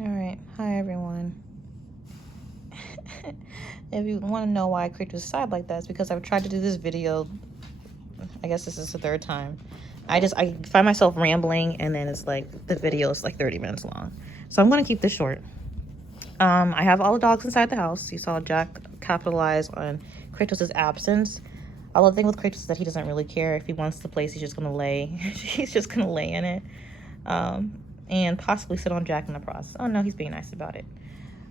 All right, hi everyone. If you want to know why I created a side like that, it's because I've tried to do this video. I guess this is the third time. I find myself rambling, and then it's like the video is like 30 minutes long. So I'm gonna keep this short. I have all the dogs inside the house. You saw Jack capitalize on Kratos' absence. All the thing with Kratos is that he doesn't really care. If he wants the place, he's just gonna lay. He's just gonna lay in it, and possibly sit on Jack in the process. Oh no, he's being nice about it.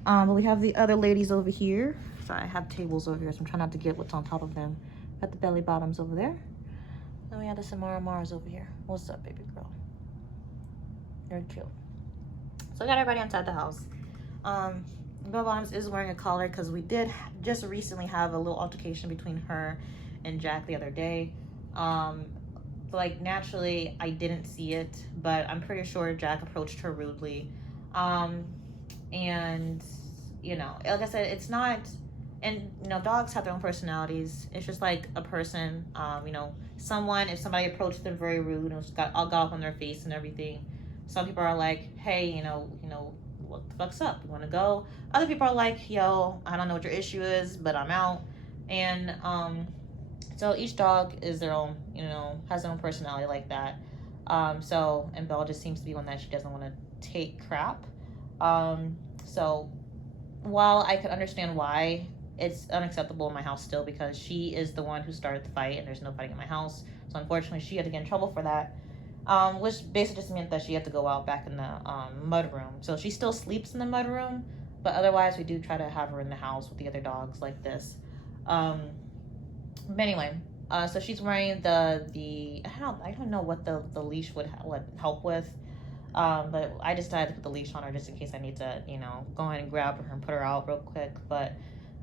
But we have the other ladies over here. Sorry, I have tables over here, so I'm trying not to get what's on top of them. Got the belly bottoms over there. Then we have the Samara Mars over here. What's up, baby girl? You're cute. So I got everybody inside the house. Belly Bottoms is wearing a collar because we did just recently have a little altercation between her and Jack the other day. Like naturally, I didn't see it, but I'm pretty sure Jack approached her rudely. And like I said, it's not, and dogs have their own personalities. It's just like a person. Someone, if somebody approached them very rude and got up on their face and everything, some people are like, hey, what the fuck's up, you want to go? Other people are like, yo, I don't know what your issue is, but I'm out. And so each dog is their own, has their own personality like that. And Belle just seems to be one that she doesn't want to take crap. So while I could understand why, it's unacceptable in my house still, because she is the one who started the fight and there's no fighting in my house. So unfortunately, she had to get in trouble for that. Which basically just meant that she had to go out back in the mud room. So she still sleeps in the mud room, but otherwise we do try to have her in the house with the other dogs like this. But anyway, so she's wearing the I don't know what the leash would help with. But I just decided to put the leash on her just in case I need to, go ahead and grab her and put her out real quick. But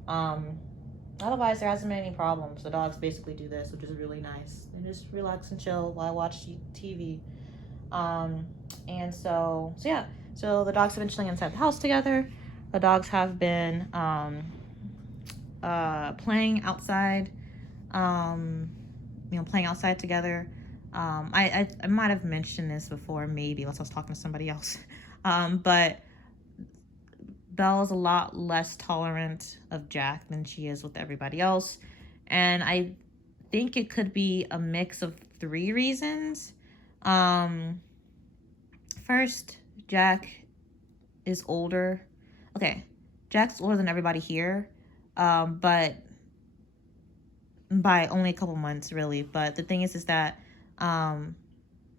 otherwise, there hasn't been any problems. The dogs basically do this, which is really nice. They just relax and chill while I watch TV. And so yeah. So the dogs have been chilling inside the house together. The dogs have been playing outside. Playing outside together. I might have mentioned this before, maybe, unless I was talking to somebody else. But Belle's a lot less tolerant of Jack than she is with everybody else. And I think it could be a mix of 3 reasons. First, Jack is older. Okay, Jack's older than everybody here, but by only a couple months, really. But the thing is that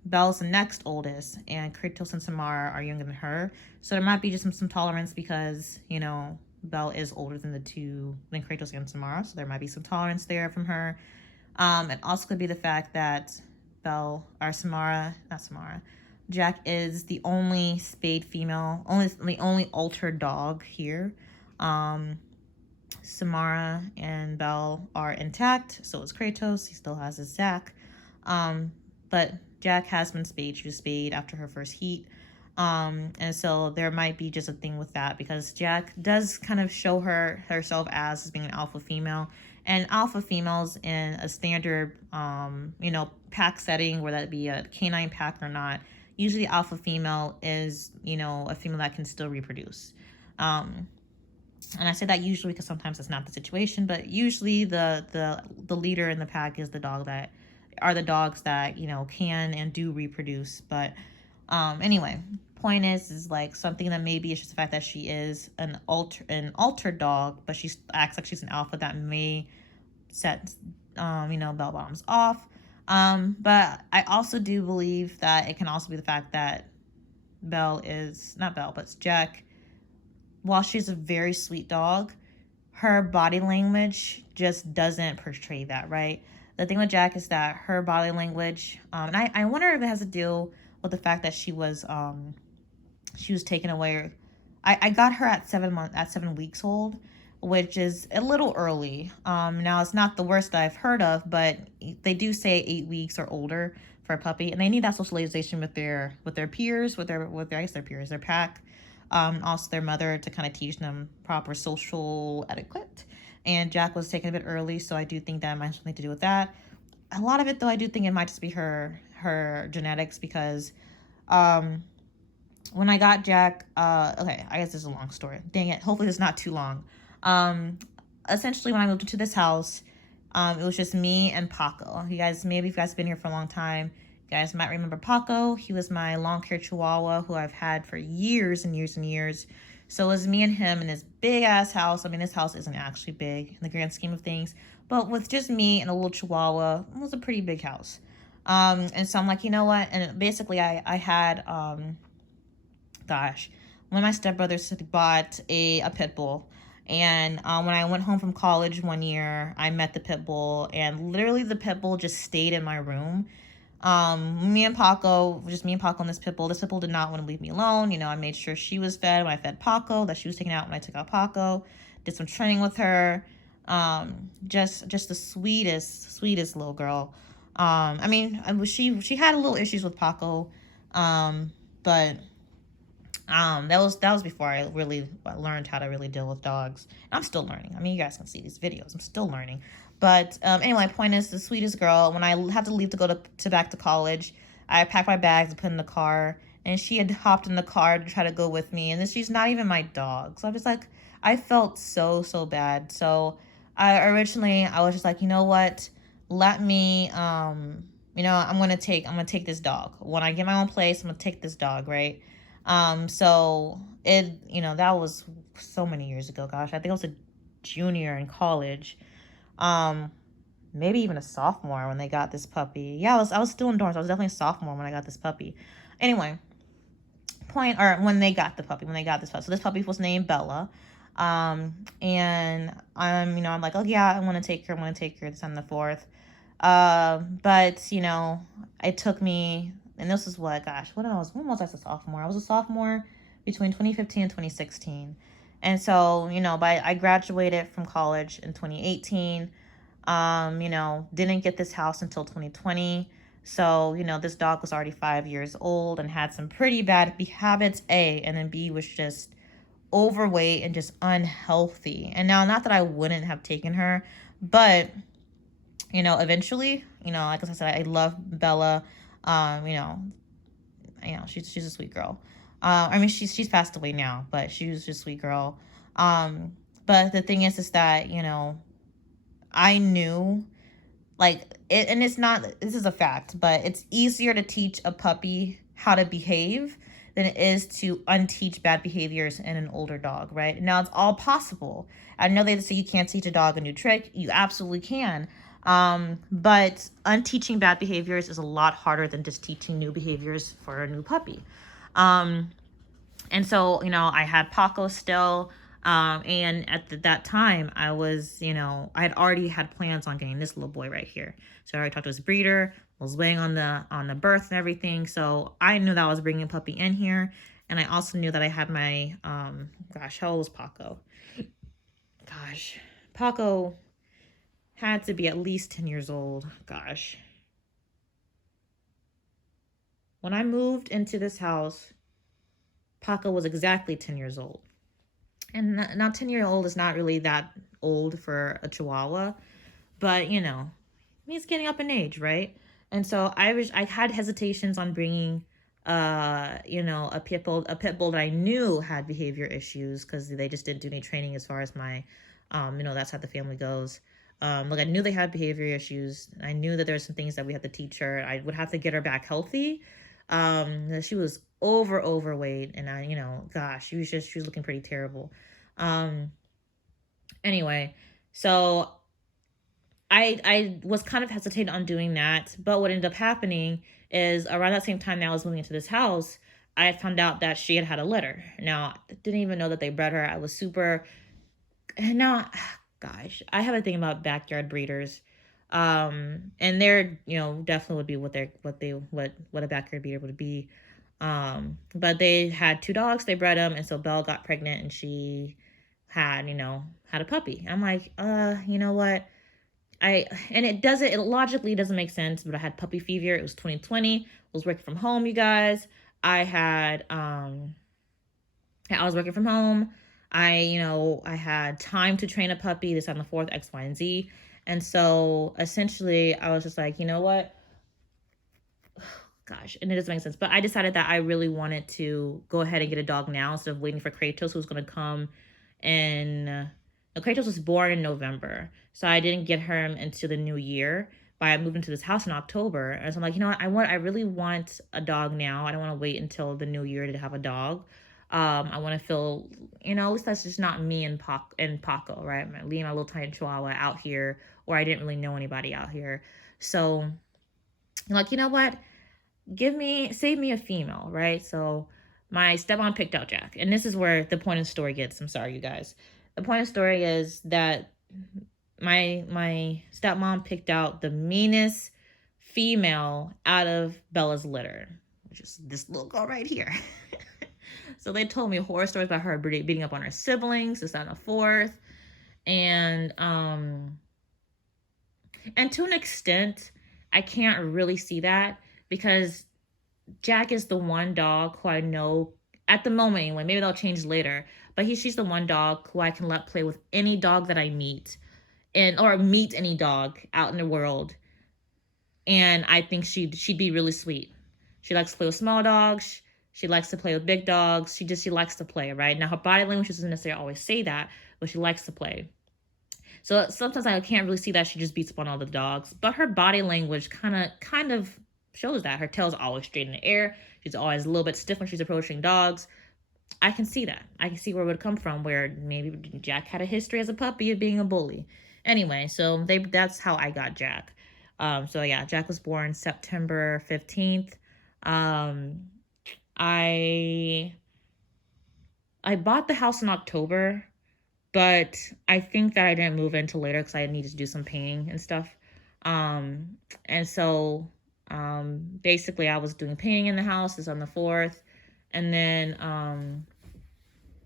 Belle's the next oldest, and Kratos and Samara are younger than her. So there might be just some tolerance because, Belle is older than than Kratos and Samara. So there might be some tolerance there from her. It also could be the fact that Jack is the only spayed female, the only altered dog here. Samara and Belle are intact. So is Kratos. He still has his sack. But Jack has been spayed. She was spayed after her first heat. And so there might be just a thing with that because Jack does kind of show herself as being an alpha female. And alpha females in a standard, pack setting, whether that be a canine pack or not, usually alpha female is, a female that can still reproduce. And I say that usually because sometimes it's not the situation, but usually the leader in the pack is the dogs that can and do reproduce. But anyway, point is like something that maybe it's just the fact that she is an altered dog, but she acts like she's an alpha that may set bell bottoms off. But I also do believe that it can also be the fact that Jack, while she's a very sweet dog, her body language just doesn't portray that, right? The thing with Jack is that her body language, and I wonder if it has to deal with the fact that she was taken away. I got her at 7 weeks old, which is a little early. Now it's not the worst that I've heard of, but they do say 8 weeks or older for a puppy, and they need that socialization with their peers, their pack. Also their mother to kind of teach them proper social etiquette. And Jack was taken a bit early, so I do think that might have something to do with that. A lot of it, though, I do think it might just be her genetics because when I got Jack, okay, I guess this is a long story. Dang it. Hopefully it's not too long. Um, Essentially when I moved into this house, it was just me and Paco. Maybe if you guys have been here for a long time, you guys might remember Paco. He was my long hair Chihuahua who I've had for years and years and years. So it was me and him in this big ass house. I mean, this house isn't actually big in the grand scheme of things, but with just me and a little Chihuahua, it was a pretty big house. And so I'm like, you know what? And basically, I had gosh, one of my stepbrothers bought a pit bull. And when I went home from college one year, I met the pit bull, and literally the pit bull just stayed in my room. Me and Paco, just me and Paco and this pit bull. This pit bull did not want to leave me alone. You know, I made sure she was fed when I fed Paco, that she was taken out when I took out Paco. Did some training with her. Just the sweetest little girl. I mean, she had a little issues with Paco, but that was before I really learned how to really deal with dogs. I'm still learning. I mean, you guys can see these videos. I'm still learning. But anyway, point is, the sweetest girl. When I had to leave to go to back to college, I packed my bags and put in the car, and she had hopped in the car to try to go with me. And then she's not even my dog, so I was like, I felt so bad. So I was just like, you know what? Let me I'm gonna take this dog. When I get my own place, I'm gonna take this dog, right? So that was so many years ago. Gosh, I think I was a junior in college. Um, Maybe even a sophomore when they got this puppy. Yeah, I was still in dorms. I was definitely a sophomore when I got this puppy. Anyway, when they got this puppy. So this puppy was named Bella. And I'm like, oh yeah, I want to take her. This on the fourth. But it took me, and this is when was I a sophomore? I was a sophomore between 2015 and 2016. And so, I graduated from college in 2018. Didn't get this house until 2020. So, this dog was already 5 years old and had some pretty bad habits, A, and then B was just overweight and just unhealthy. And now, not that I wouldn't have taken her, but eventually, like I said, I love Bella. She's a sweet girl. I mean, she's passed away now, but she was just a sweet girl. But the thing is that I knew, like it, and it's not. This is a fact, but it's easier to teach a puppy how to behave than it is to unteach bad behaviors in an older dog, right? Now, it's all possible. I know they say you can't teach a dog a new trick. You absolutely can. But unteaching bad behaviors is a lot harder than just teaching new behaviors for a new puppy. And so, I had Paco still. And at that time, I had already had plans on getting this little boy right here. So I already talked to his breeder, was waiting on the birth and everything. So I knew that I was bringing a puppy in here. And I also knew that I had my, how old was Paco? Gosh, Paco had to be at least 10 years old. Gosh. When I moved into this house, Paco was exactly 10 years old. And now 10-year-old is not really that old for a Chihuahua, but he's getting up in age, right? And so I had hesitations on bringing a pit bull that I knew had behavior issues because they just didn't do any training as far as my that's how the family goes. Like I knew they had behavior issues. I knew that there were some things that we had to teach her. I would have to get her back healthy. She was overweight, and gosh, she was looking pretty terrible. Anyway, so I was kind of hesitant on doing that, but what ended up happening is around that same time that I was moving into this house, I found out that she had a litter. Now, I didn't even know that they bred her. I was super, and now, gosh, I have a thing about backyard breeders. And they're, definitely would be what a backyard breeder would be. But they had two dogs, they bred them, and so Belle got pregnant and she had a puppy. I'm like, you know what? It logically doesn't make sense, but I had puppy fever. It was 2020. I was working from home, you guys. I was working from home. I had time to train a puppy, this on the fourth, X, Y, and Z. And so essentially I was just like, you know what? gosh, and it doesn't make sense. But I decided that I really wanted to go ahead and get a dog now instead of waiting for Kratos, who's going to come. And Kratos was born in November, so I didn't get her into the new year. But I moved into this house in October, and so I'm like, you know what? I really want a dog now. I don't want to wait until the new year to have a dog. I want to feel, at least that's just not me and Paco, right? Leaving my little tiny chihuahua out here, or I didn't really know anybody out here. So, like, you know what? Save me a female, right? So my stepmom picked out Jack. And this is where the point of the story gets. I'm sorry, you guys. The point of the story is that my stepmom picked out the meanest female out of Bella's litter, which is this little girl right here. So they told me horror stories about her beating up on her siblings, this, that, and the fourth. And to an extent, I can't really see that because Jack is the one dog who I know at the moment anyway, maybe they'll change later, but she's the one dog who I can let play with any dog that I meet or meet any dog out in the world. And I think she'd be really sweet. She likes to play with small dogs. She likes to play with big dogs. She likes to play, right? Now her body language doesn't necessarily always say that, but she likes to play. So sometimes I can't really see that she just beats up on all the dogs, but her body language kind of shows that. Her tail's always straight in the air. She's always a little bit stiff when she's approaching dogs. I can see that. I can see where it would come from, where maybe Jack had a history as a puppy of being a bully. Anyway, so that's how I got Jack. So yeah, Jack was born September 15th. I bought the house in October, but I think that I didn't move in until later because I needed to do some painting and stuff. And so basically I was doing painting in the house. It's on the 4th. And then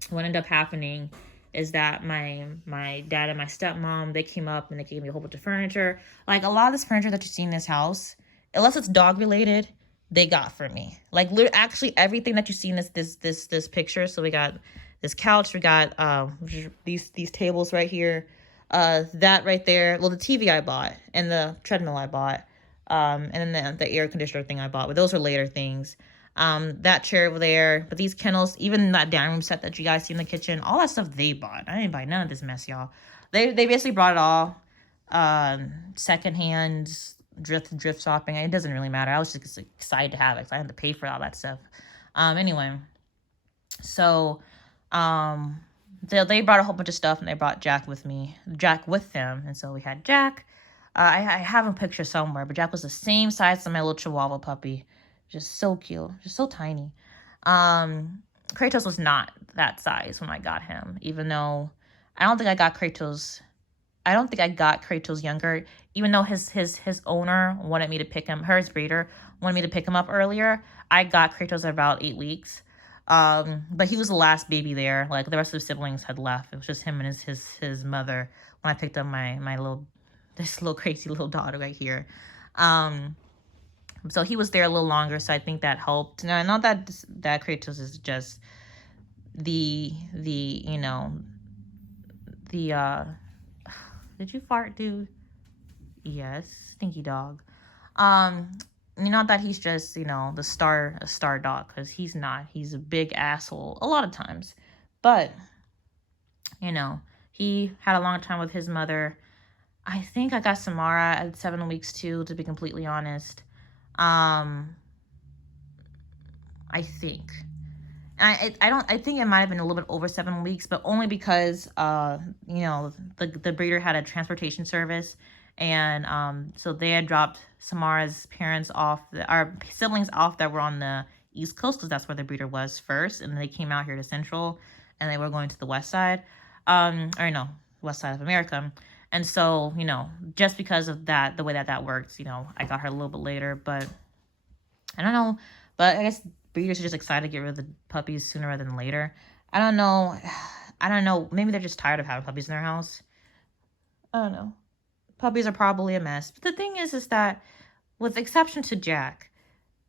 what ended up happening is that my dad and my stepmom, they came up and they gave me a whole bunch of furniture. Like a lot of this furniture that you see in this house, unless it's dog related, they got for me. Like actually everything that you see in this picture. So we got this couch, we got these tables right here, that right there. Well, the TV I bought and the treadmill I bought, and then the air conditioner thing I bought. But those are later things. That chair over there, but these kennels, even that dining room set that you guys see in the kitchen, all that stuff they bought. I didn't buy none of this mess, y'all. They basically brought it all, secondhand, drift shopping. It doesn't really matter. I was just excited to have it because I had to pay for all that stuff. Anyway, so they brought a whole bunch of stuff and they brought Jack with them, and so we had Jack. I have a picture somewhere, but Jack was the same size as my little Chihuahua puppy. Just so cute, just so tiny. Kratos was not that size when I got him, even though I don't think I got Kratos younger, even though his owner wanted me to pick him, his breeder wanted me to pick him up earlier. I got Kratos at about 8 weeks. But he was the last baby there. Like the rest of the siblings had left. It was just him and his mother when I picked up this little crazy little daughter right here. So he was there a little longer, so I think that helped. Now, not that Kratos is just the did you fart, dude? Yes, stinky dog. Not that he's just, a star dog, because he's not. He's a big asshole a lot of times. But, he had a long time with his mother. I think I got Samara at 7 weeks too, to be completely honest. I think. I think it might have been a little bit over 7 weeks, but only because the breeder had a transportation service, and so they had dropped Samara's our siblings off that were on the East Coast, because that's where the breeder was first, and then they came out here to Central, and they were going to the West Side, West Side of America. And so, just because of that, the way that works, I got her a little bit later, but I don't know. But I guess breeders are just excited to get rid of the puppies sooner rather than later. I don't know. Maybe they're just tired of having puppies in their house. I don't know. Puppies are probably a mess. But the thing is that, with the exception to Jack,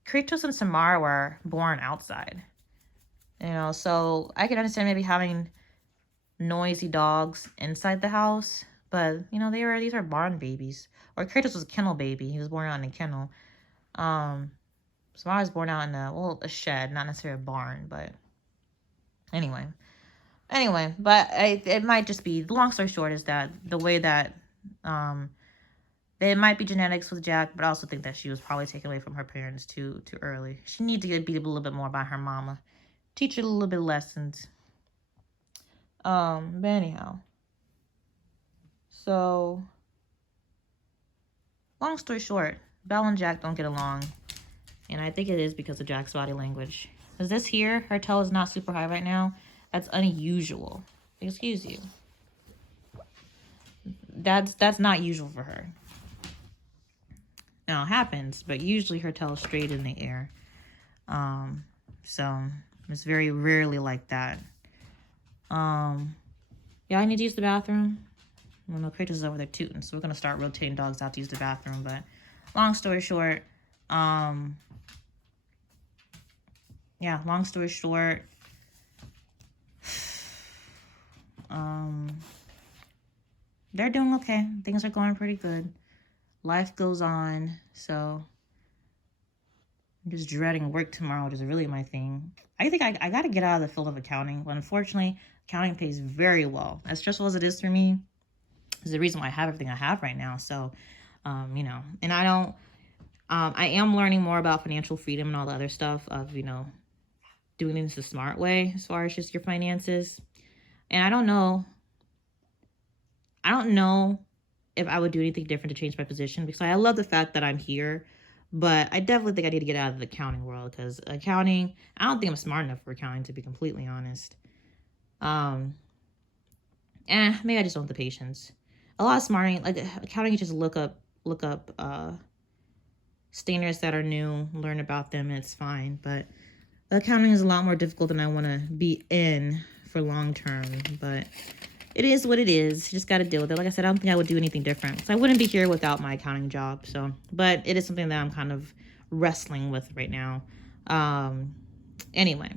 Kratos and Samara were born outside. So I can understand maybe having noisy dogs inside the house. But, these are barn babies. Or Kratos was a kennel baby. He was born on a kennel. Samara was born out in a shed, not necessarily a barn, but anyway. But it might just be, the long story short is that the way that, it might be genetics with Jack, but I also think that she was probably taken away from her parents too early. She needs to be a little bit more by her mama. Teach her a little bit of lessons. But anyhow. So, long story short, Belle and Jack don't get along. And I think it is because of Jack's body language. Because this here, her toe is not super high right now. That's unusual. Excuse you. That's not usual for her. Now, it happens, but usually her tail is straight in the air. So it's very rarely like that. Yeah, I need to use the bathroom. Well, no, Kratos is over there tooting, so we're gonna start rotating dogs out to use the bathroom. But long story short, yeah, long story short, they're doing okay. Things are going pretty good. Life goes on, so I'm just dreading work tomorrow, which is really my thing. I think I got to get out of the field of accounting, but unfortunately, accounting pays very well. As stressful as it is for me, is the reason why I have everything I have right now. So, you know, and I am learning more about financial freedom and all the other stuff of, you know, doing things the smart way as far as just your finances. And I don't know if I would do anything different to change my position, because I love the fact that I'm here, but I definitely think I need to get out of the accounting world, because accounting, I don't think I'm smart enough for accounting, to be completely honest. Maybe I just don't have the patience. A lot of smarting, like accounting, you just look up standards that are new, learn about them, and it's fine. But accounting is a lot more difficult than I want to be in for long term, but it is what it is. You just got to deal with it. Like I said, I don't think I would do anything different. So I wouldn't be here without my accounting job. So, but it is something that I'm kind of wrestling with right now. Anyway,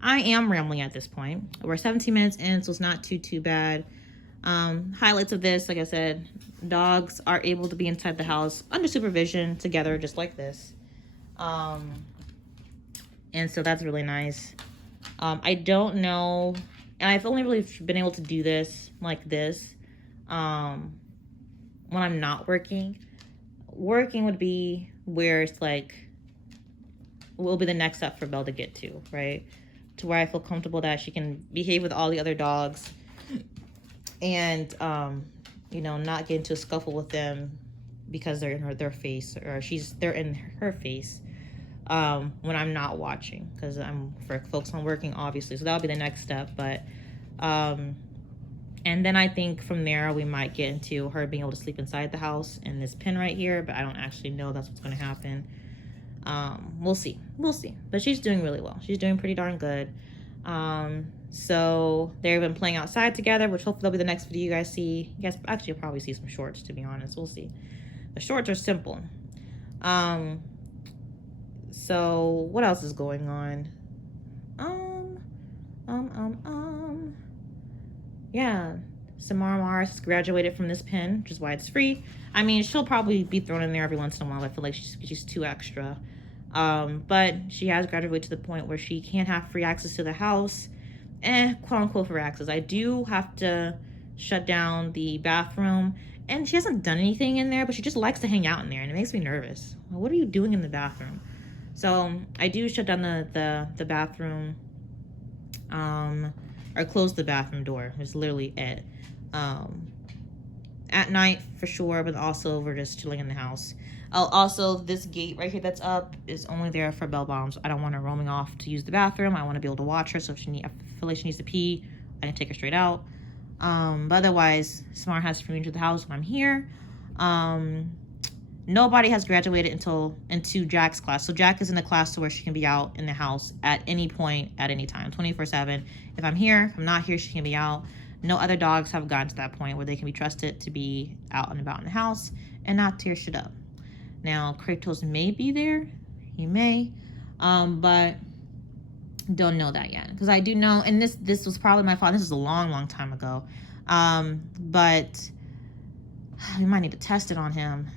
I am rambling at this point. We're 17 minutes in, so it's not too bad. Highlights of this, like I said, dogs are able to be inside the house under supervision together, just like this. And so that's really nice. I don't know, and I've only really been able to do this like this when I'm not working. Working would be where it's like, will be the next step for Belle to get to, right? To where I feel comfortable that she can behave with all the other dogs and, you know, not get into a scuffle with them because they're in their face, or they're in her face when I'm not watching, because I'm focused on working, obviously. So that'll be the next step. But and then I think from there we might get into her being able to sleep inside the house in this pen right here, but I don't actually know that's what's going to happen. We'll see, but she's doing really well. She's doing pretty darn good. So they've been playing outside together, which hopefully that'll be the next video you guys see. You guys actually you'll probably see some shorts, to be honest. We'll see. The shorts are simple. So what else is going on? Yeah, Samara Mars graduated from this pen, which is why it's free. I mean, she'll probably be thrown in there every once in a while. I feel like she's too extra. But she has graduated to the point where she can have free access to the house. Quote unquote free access. I do have to shut down the bathroom, and she hasn't done anything in there, but she just likes to hang out in there, and it makes me nervous. Well, what are you doing in the bathroom? So I do shut down the bathroom, or close the bathroom door. It's literally it. At night for sure, but also we're just chilling in the house. Also, this gate right here that's up is only there for Belle Bombs. I don't want her roaming off to use the bathroom. I want to be able to watch her, so if I feel like she needs to pee, I can take her straight out. But otherwise, Smart has free into the house when I'm here. Nobody has graduated into Jack's class. So Jack is in the class to where she can be out in the house at any point, at any time, 24/7. If I'm here, if I'm not here, she can be out. No other dogs have gotten to that point where they can be trusted to be out and about in the house and not tear shit up. Now, Kratos may be there. He may. But don't know that yet. Because I do know, and this was probably my fault. This is a long time ago. But we might need to test it on him.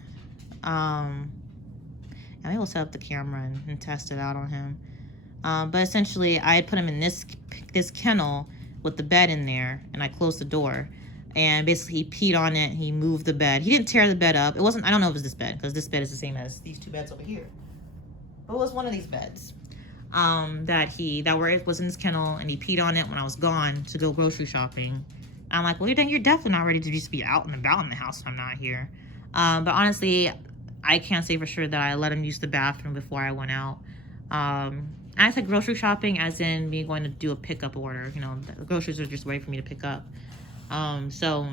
I may will set up the camera and test it out on him. But essentially, I had put him in this kennel with the bed in there, and I closed the door. And basically, he peed on it. He moved the bed. He didn't tear the bed up. It wasn't. I don't know if it was this bed, because this bed is the same as these two beds over here. But it was one of these beds that was in this kennel, and he peed on it when I was gone to go grocery shopping. I'm like, well, you're definitely not ready to just be out and about in the house when I'm not here. But honestly, I can't say for sure that I let him use the bathroom before I went out. I said grocery shopping as in me going to do a pickup order. You know, the groceries are just waiting for me to pick up. So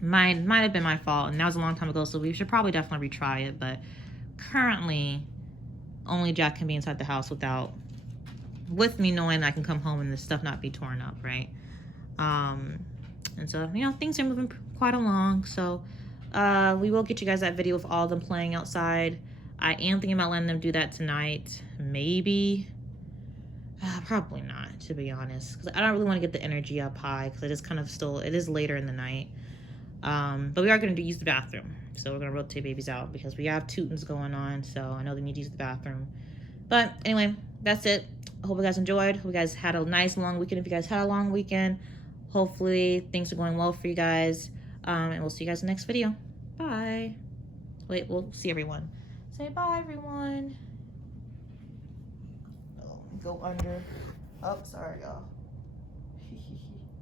might have been my fault, and that was a long time ago, so we should probably definitely retry it. But currently, only Jack can be inside the house with me knowing I can come home and this stuff not be torn up, right? And so, you know, things are moving quite along. So we will get you guys that video of all of them playing outside. I am thinking about letting them do that tonight. Maybe. Probably not, to be honest. Because I don't really want to get the energy up high. Because it is later in the night. But we are going to use the bathroom. So we're going to rotate babies out. Because we have tootings going on. So I know they need to use the bathroom. But anyway, that's it. I hope you guys enjoyed. Hope you guys had a nice long weekend. If you guys had a long weekend, hopefully things are going well for you guys. And we'll see you guys in the next video. Bye. Wait, we'll see everyone. Say bye, everyone. Oh, go under. Oh, sorry, y'all.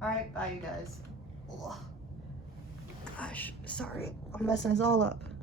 Alright, bye, you guys. Oh, gosh, sorry. I'm messing this all up.